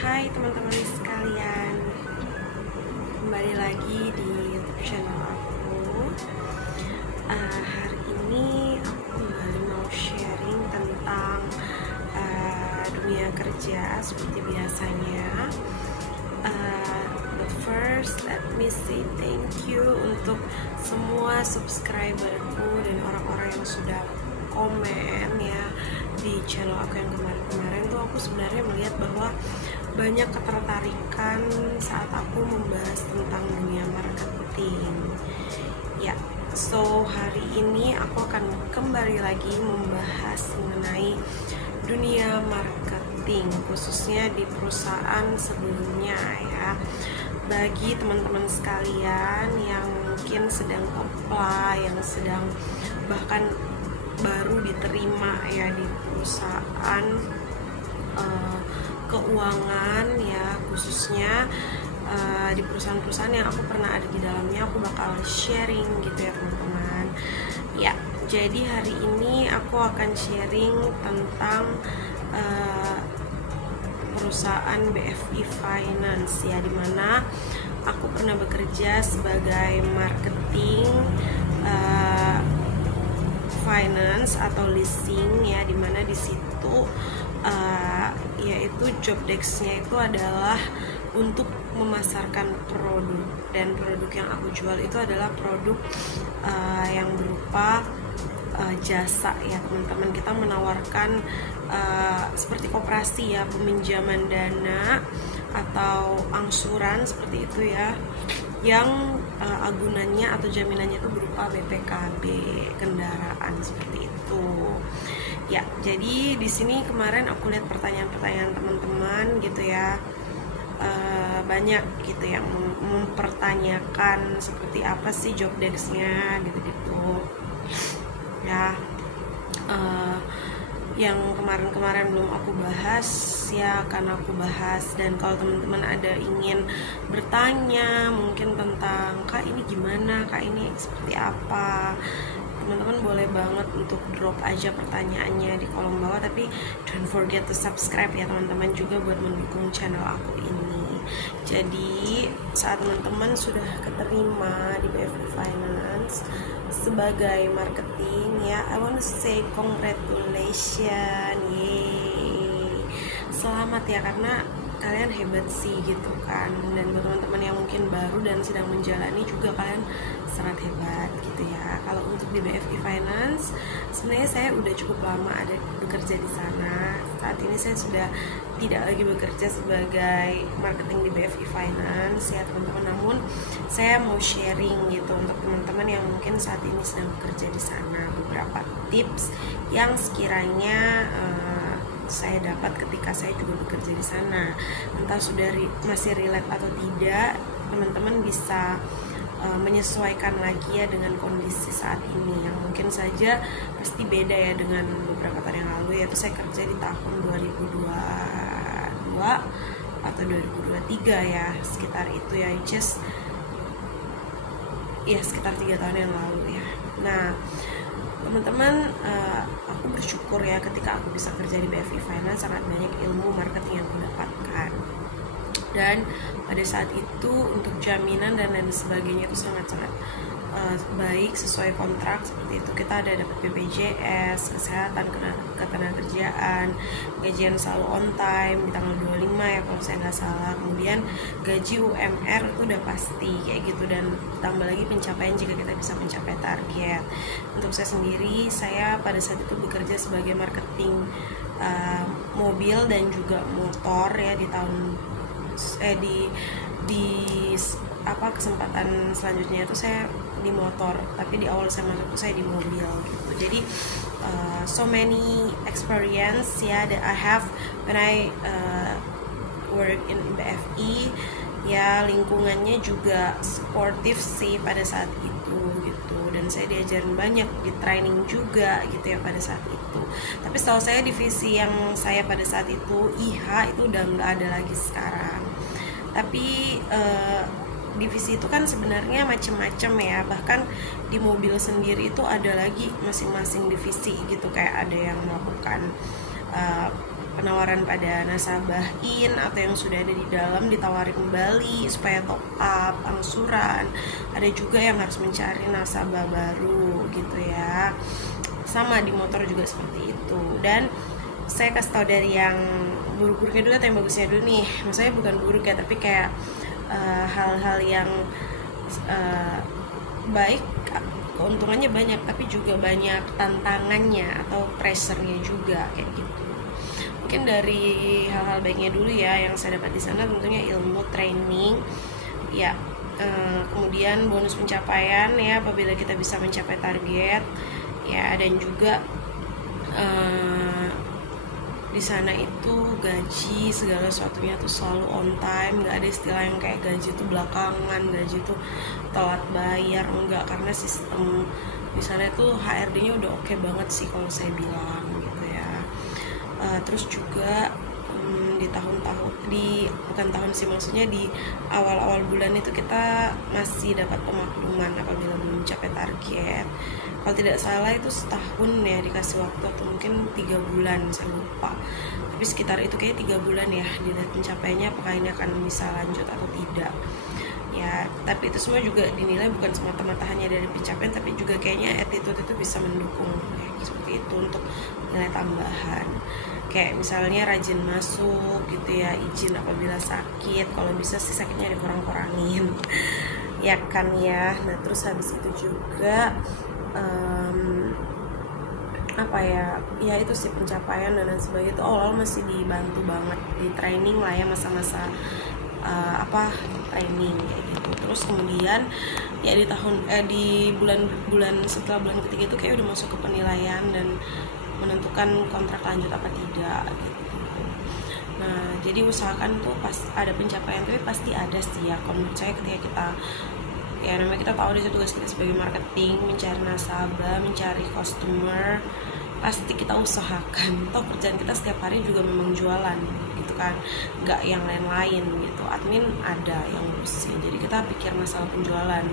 Hai teman-teman sekalian, kembali lagi di YouTube channel aku. Hari ini aku kembali mau sharing tentang dunia kerja seperti biasanya. But first, let me say thank you untuk semua subscriberku dan orang-orang yang sudah komen ya di channel aku yang kemarin-kemarin tuh. Aku sebenarnya melihat bahwa banyak ketertarikan saat aku membahas tentang dunia marketing ya. So hari ini aku akan kembali lagi membahas mengenai dunia marketing, khususnya di perusahaan sebelumnya ya. Bagi teman-teman sekalian yang mungkin sedang apply, yang sedang bahkan baru diterima ya di perusahaan keuangan ya, khususnya di perusahaan-perusahaan yang aku pernah ada di dalamnya, aku bakal sharing gitu ya teman-teman ya. Jadi hari ini aku akan sharing tentang perusahaan BFI Finance ya, dimana aku pernah bekerja sebagai marketing finance atau leasing ya, dimana di situ yaitu job desk-nya itu adalah untuk memasarkan produk, dan produk yang aku jual itu adalah produk yang berupa jasa ya teman-teman. Kita menawarkan seperti koperasi ya, peminjaman dana atau angsuran seperti itu ya, yang agunannya atau jaminannya itu berupa BPKB kendaraan seperti itu ya. Jadi di sini kemarin aku lihat pertanyaan-pertanyaan teman-teman gitu ya, banyak gitu yang mempertanyakan seperti apa sih job desk-nya gitu-gitu ya. Yang kemarin-kemarin belum aku bahas ya, akan aku bahas. Dan kalau teman-teman ada ingin bertanya mungkin tentang kak ini gimana, kak ini seperti apa, teman-teman boleh banget untuk drop aja pertanyaannya di kolom bawah. Tapi don't forget to subscribe ya teman-teman, juga buat mendukung channel aku ini. Jadi saat teman-teman sudah keterima di BFI Finance sebagai marketing ya, I want to say congratulations, yeay, selamat ya, karena kalian hebat sih gitu kan. Dan buat teman-teman yang mungkin baru dan sedang menjalani juga, kalian sangat hebat gitu ya. Kalau untuk di BFI Finance, sebenarnya saya udah cukup lama ada bekerja di sana. Saat ini saya sudah tidak lagi bekerja sebagai marketing di BFI Finance ya teman-teman. Namun saya mau sharing gitu untuk teman-teman yang mungkin saat ini sedang bekerja di sana, beberapa tips yang sekiranya saya dapat ketika saya juga bekerja di sana. Entah sudah masih relate atau tidak, teman-teman bisa menyesuaikan lagi ya dengan kondisi saat ini yang mungkin saja pasti beda ya dengan beberapa tahun yang lalu, yaitu saya kerja di tahun 2022 atau 2023 ya, sekitar itu ya, just ya sekitar 3 tahun yang lalu ya. Nah teman-teman, aku bersyukur ya ketika aku bisa kerja di BFI Finance, sangat banyak ilmu marketing yang aku dapatkan. Dan pada saat itu untuk jaminan dan lain sebagainya itu sangat-sangat baik, sesuai kontrak seperti itu. Kita ada dapat BPJS, kesehatan, ketenagakerjaan, gajian selalu on time di tanggal 25 ya kalau saya nggak salah. Kemudian gaji UMR itu udah pasti kayak gitu, dan tambah lagi pencapaian jika kita bisa mencapai target. Untuk saya sendiri, saya pada saat itu bekerja sebagai marketing mobil dan juga motor ya di tahun kesempatan selanjutnya itu saya di motor, tapi di awal saya masuk itu saya di mobil gitu. Jadi so many experience ya that I have when I work in BFI ya. Lingkungannya juga supportive sih pada saat itu gitu, dan saya diajarin banyak, di training juga gitu ya pada saat itu. Tapi setahu saya divisi yang saya pada saat itu, IH, itu udah nggak ada lagi sekarang. Tapi divisi itu kan sebenarnya macam-macam ya, bahkan di mobil sendiri itu ada lagi masing-masing divisi gitu, kayak ada yang melakukan penawaran pada nasabah in atau yang sudah ada di dalam ditawarin kembali supaya top up angsuran. Ada juga yang harus mencari nasabah baru gitu ya. Sama di motor juga seperti itu. Dan saya kasih tau dari yang buruk-buruknya dulu atau yang bagusnya dulu nih. Maksudnya bukan buruk ya, tapi kayak hal-hal yang baik, keuntungannya banyak, tapi juga banyak tantangannya atau pressure-nya juga kayak gitu. Mungkin dari hal-hal baiknya dulu ya, yang saya dapat di sana tentunya ilmu training ya, kemudian bonus pencapaian ya apabila kita bisa mencapai target ya, dan juga di sana itu gaji segala sesuatunya tuh selalu on time, nggak ada istilah yang kayak gaji tuh belakangan, gaji tuh telat bayar, enggak, karena sistem di sana itu HRD-nya udah oke banget sih kalau saya bilang gitu ya. Terus juga di bukan tahun sih, maksudnya di awal-awal bulan itu kita masih dapat pemakluman apabila belum mencapai target. Kalau tidak salah itu setahun ya dikasih waktu, atau mungkin 3 bulan, saya lupa, tapi sekitar itu kayak 3 bulan ya dilihat pencapaiannya apakah ini akan bisa lanjut atau tidak ya. Tapi itu semua juga dinilai bukan semata-mata hanya dari pencapaian, tapi juga kayaknya attitude itu bisa mendukung ya, seperti itu untuk nilai tambahan. Kayak misalnya rajin masuk gitu ya, izin apabila sakit, kalau bisa sih sakitnya dikurang-kurangin ya kan ya. Nah terus habis itu juga apa ya itu sih pencapaian dan lain sebagainya itu awal masih dibantu banget di training lah ya, masa-masa training kayak gitu. Terus kemudian ya di bulan setelah bulan ketiga itu kayak udah masuk ke penilaian dan menentukan kontrak lanjut apa tidak gitu. Nah jadi usahakan tuh pas ada pencapaian, tapi pasti ada sih ya, kalau menurut saya ketika kita ya namanya kita tahu dari tugas kita sebagai marketing, mencari nasabah, mencari customer, pasti kita usahakan. Toh kerjaan kita setiap hari juga memang jualan gitu kan, nggak yang lain-lain gitu. Admin ada yang ngurusin, jadi kita pikir masalah penjualan,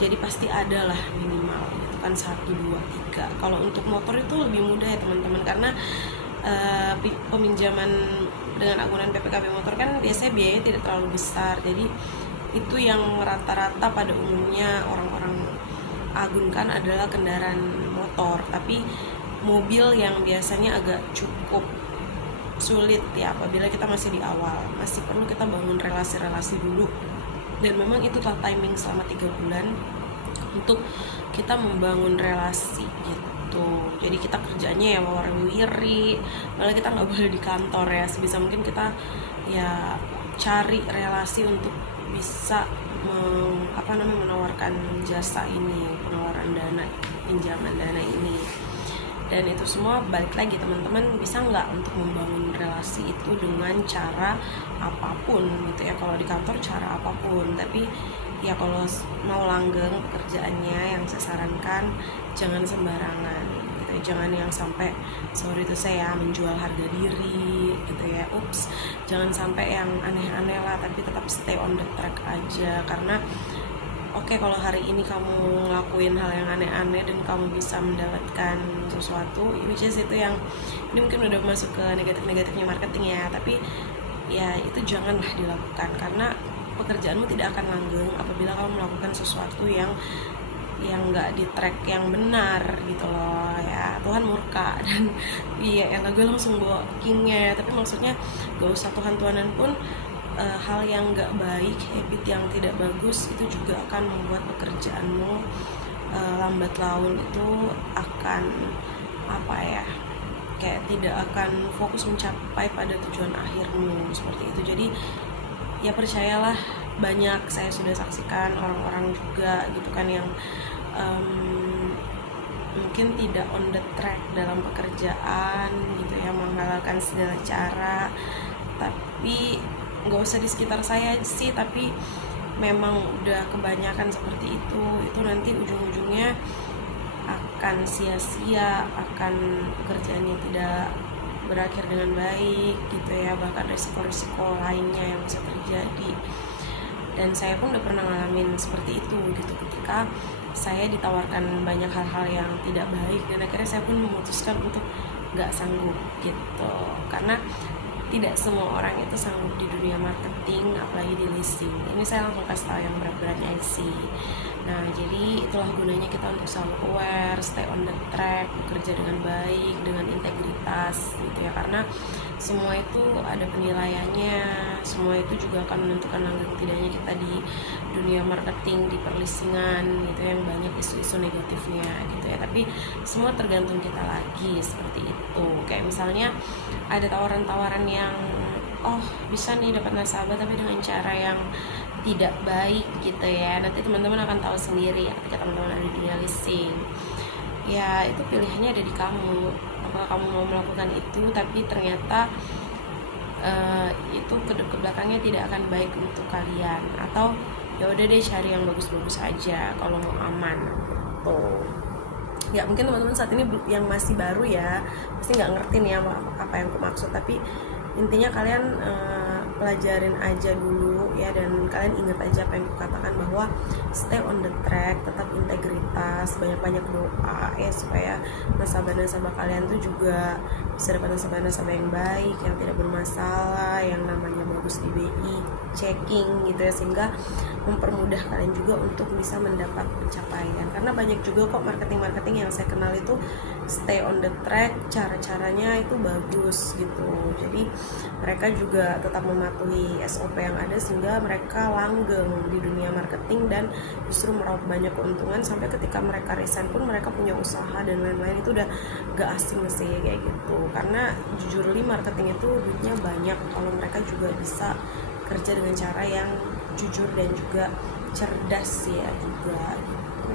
jadi pasti ada lah minimal gitu kan 1, 2, 3. Kalau untuk motor itu lebih mudah ya teman-teman, karena peminjaman dengan agunan PPKB motor kan biasanya biayanya tidak terlalu besar, jadi itu yang rata-rata pada umumnya orang-orang agunkan adalah kendaraan motor. Tapi mobil yang biasanya agak cukup sulit ya apabila kita masih di awal, masih perlu kita bangun relasi-relasi dulu, dan memang itu telah timing selama 3 bulan untuk kita membangun relasi gitu. Jadi kita kerjanya ya wiri, malah kita nggak boleh di kantor ya, sebisa mungkin kita ya cari relasi untuk bisa menawarkan jasa ini, penawaran dana, pinjaman dana ini. Dan itu semua balik lagi teman-teman, bisa nggak untuk membangun relasi itu dengan cara apapun gitu ya. Kalau di kantor cara apapun, tapi ya kalau mau langgeng pekerjaannya, yang saya sarankan jangan sembarangan gitu. Jangan yang sampai sorry itu saya menjual harga diri gitu ya, jangan sampai yang aneh-aneh lah, tapi tetap stay on the track aja. Karena kalau hari ini kamu ngelakuin hal yang aneh-aneh dan kamu bisa mendapatkan sesuatu, which is itu yang ini mungkin udah masuk ke negatif-negatifnya marketing ya, tapi ya itu janganlah dilakukan, karena pekerjaanmu tidak akan langgeng apabila kamu melakukan sesuatu yang nggak di track yang benar gitu loh ya. Tuhan murka. Dan iya ya gue langsung bawa kingnya, tapi maksudnya gak usah Tuhan-Tuhanan pun, hal yang gak baik, habit yang tidak bagus itu juga akan membuat pekerjaanmu lambat laun itu akan kayak tidak akan fokus mencapai pada tujuan akhirmu seperti itu. Jadi ya percayalah, banyak saya sudah saksikan orang-orang juga gitu kan yang mungkin tidak on the track dalam pekerjaan gitu ya, menghalalkan segala cara. Tapi nggak usah di sekitar saya sih, tapi memang udah kebanyakan seperti itu nanti ujung-ujungnya akan sia-sia, akan pekerjaannya tidak berakhir dengan baik gitu ya, bahkan resiko-resiko lainnya yang bisa terjadi. Dan saya pun udah pernah ngalamin seperti itu gitu, ketika saya ditawarkan banyak hal-hal yang tidak baik, dan akhirnya saya pun memutuskan untuk nggak sanggup gitu, karena tidak semua orang itu sanggup di dunia marketing, apalagi di listing. Ini saya langsung kasih tahu yang berat-beratnya sih. Nah, jadi itulah gunanya kita untuk selalu aware, stay on the track, bekerja dengan baik, dengan integritas gitu ya. Karena semua itu ada penilaiannya, semua itu juga akan menentukan langgeng tidaknya kita di dunia marketing, di perlistingan gitu yang banyak isu-isu negatifnya gitu ya. Tapi semua tergantung kita lagi seperti itu. Kayak misalnya ada tawaran-tawaran yang bisa nih dapat nasabah tapi dengan cara yang tidak baik gitu ya. Nanti teman-teman akan tahu sendiri ya ketika teman-teman ada di dunia listing. Ya itu pilihannya ada di kamu, apakah kamu mau melakukan itu tapi ternyata itu ke belakangnya tidak akan baik untuk kalian, atau ya udah deh cari yang bagus-bagus aja kalau mau aman gitu. Ya mungkin teman-teman saat ini yang masih baru ya pasti nggak ngerti nih apa yang aku maksud, tapi intinya kalian pelajarin aja dulu ya, dan kalian ingat aja apa yang aku katakan bahwa stay on the track, tetap integritas, banyak-banyak doa ya supaya nasabah-nasabah kalian tuh juga bisa dapat nasabah-nasabah yang baik, yang tidak bermasalah, yang namanya bagus di BI checking gitu ya, sehingga mempermudah kalian juga untuk bisa mendapat pencapaian. Karena banyak juga kok marketing-marketing yang saya kenal itu stay on the track, cara-caranya itu bagus gitu, jadi mereka juga tetap mematuhi SOP yang ada sehingga mereka langgeng di dunia marketing dan justru meraup banyak keuntungan, sampai ketika mereka resign pun mereka punya usaha dan lain-lain. Itu udah gak asing sih kayak gitu, karena jujur li marketing itu duitnya banyak kalau mereka juga bisa kerja dengan cara yang jujur dan juga cerdas ya juga gitu.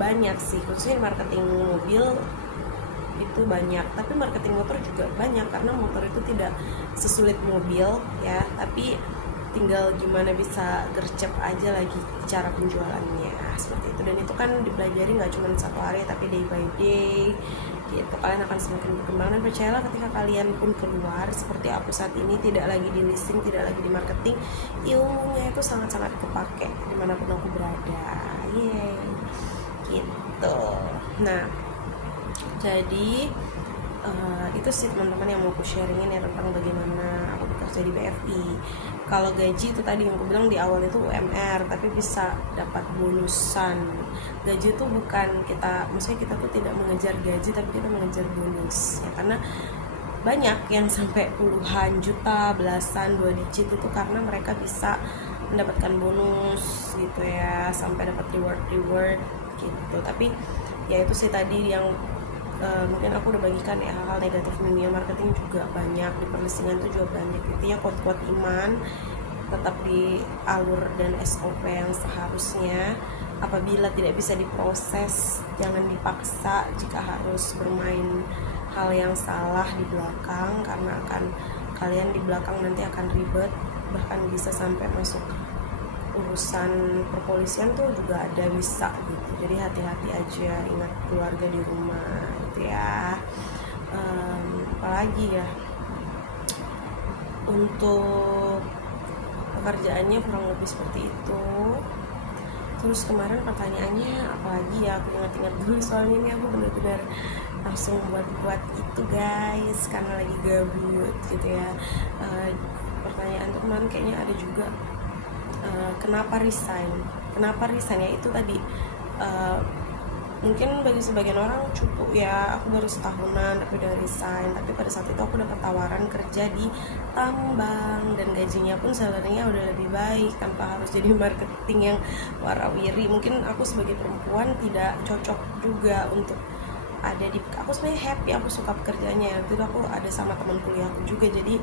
Banyak sih, khususnya marketing mobil itu banyak, tapi marketing motor juga banyak, karena motor itu tidak sesulit mobil ya, tapi tinggal gimana bisa gercep aja lagi cara penjualannya seperti itu. Dan itu kan dipelajari nggak cuma satu hari tapi day by day gitu. Kalian akan semakin berkembang, dan percayalah ketika kalian pun keluar seperti aku saat ini, tidak lagi di listing, tidak lagi di marketing, ilmunya itu sangat-sangat kepake dimanapun aku berada. Yeay gitu. Nah jadi itu sih teman-teman yang mau aku sharingin ya tentang bagaimana aku bekerja di BFI. Kalau gaji itu tadi yang aku bilang di awal itu UMR, tapi bisa dapat bonusan. Gaji itu bukan maksudnya kita tuh tidak mengejar gaji, tapi kita mengejar bonus ya, karena banyak yang sampai puluhan juta, belasan, 2 digit itu karena mereka bisa mendapatkan bonus gitu ya, sampai dapat reward gitu. Tapi ya itu sih tadi yang mungkin aku udah bagikan ya, hal-hal negatif dunia marketing juga banyak, di perlistingan itu juga banyak. Intinya kuat-kuat iman, tetap di alur dan SOP yang seharusnya. Apabila tidak bisa diproses, jangan dipaksa jika harus bermain hal yang salah di belakang, karena kalian di belakang nanti akan ribet, bahkan bisa sampai masuk urusan perpolisian tuh juga ada bisa gitu. Jadi hati-hati aja, ingat keluarga di rumah gitu ya. Apalagi ya, untuk pekerjaannya kurang lebih seperti itu. Terus kemarin pertanyaannya apalagi ya, aku ingat-ingat dulu, soalnya ini aku benar-benar langsung buat itu guys, karena lagi gabut gitu ya. Pertanyaan tuh kemarin kayaknya ada juga, kenapa resign ya, itu tadi mungkin bagi sebagian orang cukup ya, aku baru setahunan tapi udah resign. Tapi pada saat itu aku dapat tawaran kerja di tambang, dan gajinya pun salary-nya udah lebih baik tanpa harus jadi marketing yang warawiri. Mungkin aku sebagai perempuan tidak cocok juga untuk ada di, aku sebenarnya happy, aku suka pekerjaannya. Itu aku ada sama teman kuliahku juga, jadi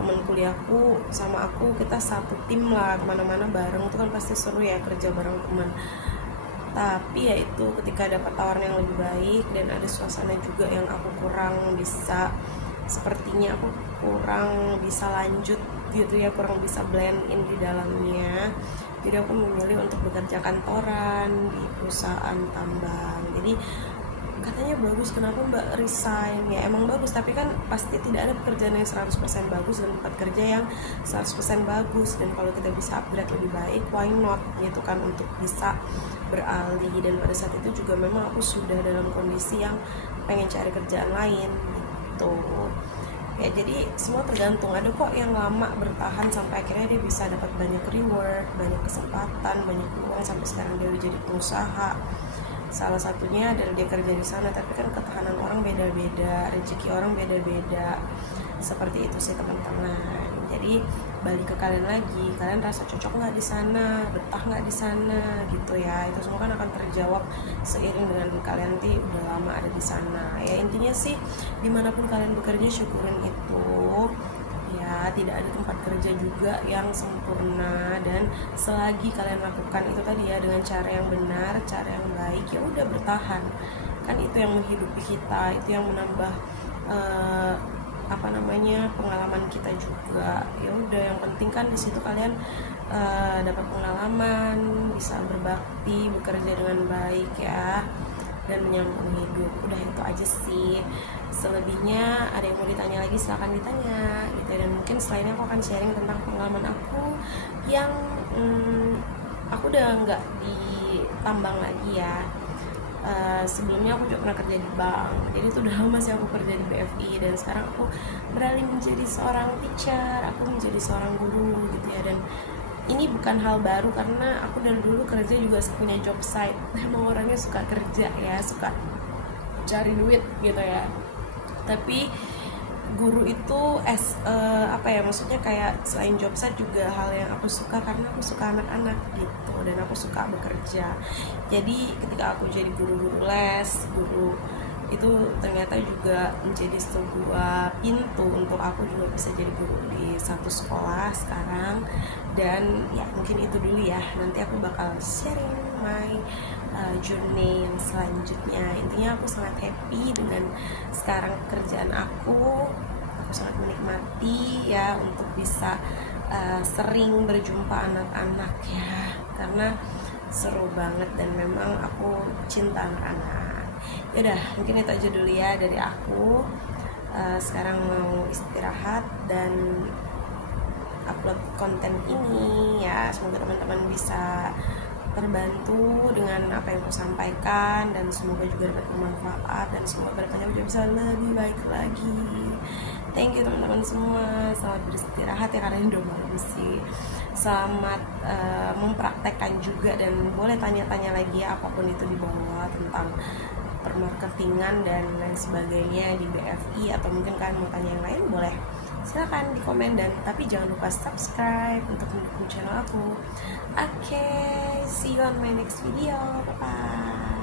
teman kuliahku sama aku kita satu tim lah, kemana-mana bareng, itu kan pasti seru ya kerja bareng teman. Tapi ya itu, ketika dapat tawaran yang lebih baik dan ada suasana juga yang aku kurang bisa, sepertinya aku kurang bisa lanjut gitu ya, kurang bisa blend in di dalamnya. Jadi aku memilih untuk bekerja kantoran di perusahaan tambang. Jadi katanya bagus, kenapa mbak resign? Ya emang bagus, tapi kan pasti tidak ada pekerjaan yang 100% bagus dan tempat kerja yang 100% bagus. Dan kalau kita bisa upgrade lebih baik, why not gitu kan, untuk bisa beralih. Dan pada saat itu juga memang aku sudah dalam kondisi yang pengen cari kerjaan lain gitu ya. Jadi semua tergantung, ada kok yang lama bertahan sampai akhirnya dia bisa dapat banyak reward, banyak kesempatan, banyak uang, sampai sekarang dia udah jadi pengusaha. Salah satunya adalah dia kerja di sana. Tapi kan ketahanan orang beda-beda, rezeki orang beda-beda, seperti itu sih teman-teman. Jadi balik ke kalian lagi, kalian rasa cocok nggak di sana, betah nggak di sana gitu ya. Itu semua kan akan terjawab seiring dengan kalian nanti udah lama ada di sana ya. Intinya sih dimanapun kalian bekerja, syukurin itu ya. Tidak ada tempat kerja juga yang sempurna, dan selagi kalian lakukan itu tadi ya dengan cara yang benar, cara yang baik, ya udah bertahan. Kan itu yang menghidupi kita, itu yang menambah pengalaman kita juga. Ya udah, yang penting kan di situ kalian dapat pengalaman, bisa berbakti, bekerja dengan baik ya, dan menyambung hidup. Udah itu aja sih. Selebihnya ada yang mau ditanya lagi, silahkan ditanya gitu. Dan mungkin selainnya aku akan sharing tentang pengalaman aku yang aku udah nggak di tambang lagi ya. Sebelumnya aku juga pernah kerja di bank, jadi itu udah lama sih aku kerja di BFI, dan sekarang aku beralih menjadi seorang teacher, aku menjadi seorang guru gitu ya. Dan ini bukan hal baru karena aku dari dulu kerja juga punya job site. Emang orangnya suka kerja ya, suka cari duit gitu ya. Tapi guru itu maksudnya kayak selain job site juga hal yang aku suka, karena aku suka anak-anak gitu, dan aku suka bekerja. Jadi ketika aku jadi guru les, guru itu ternyata juga menjadi sebuah pintu untuk aku juga bisa jadi guru di satu sekolah sekarang. Dan ya mungkin itu dulu ya, nanti aku bakal sharing my journey yang selanjutnya. Intinya aku sangat happy dengan sekarang pekerjaan aku sangat menikmati ya untuk bisa sering berjumpa anak-anak ya, karena seru banget dan memang aku cinta anak-anak. Yaudah, mungkin itu aja dulu ya dari aku. Sekarang mau istirahat dan upload konten ini ya. Semoga teman-teman bisa terbantu dengan apa yang aku sampaikan, dan semoga juga dapat bermanfaat, dan semoga kedepannya juga bisa lebih baik lagi. Thank you teman-teman semua, selamat beristirahat ya, karena ini udah malam sih. Selamat mempraktekkan juga, dan boleh tanya-tanya lagi ya, apapun itu di bawah tentang permarketingan dan lain sebagainya di BFI, atau mungkin kalian mau tanya yang lain, boleh silakan di komen. Dan tapi jangan lupa subscribe untuk mendukung channel aku. Okay, see you on my next video. Bye bye.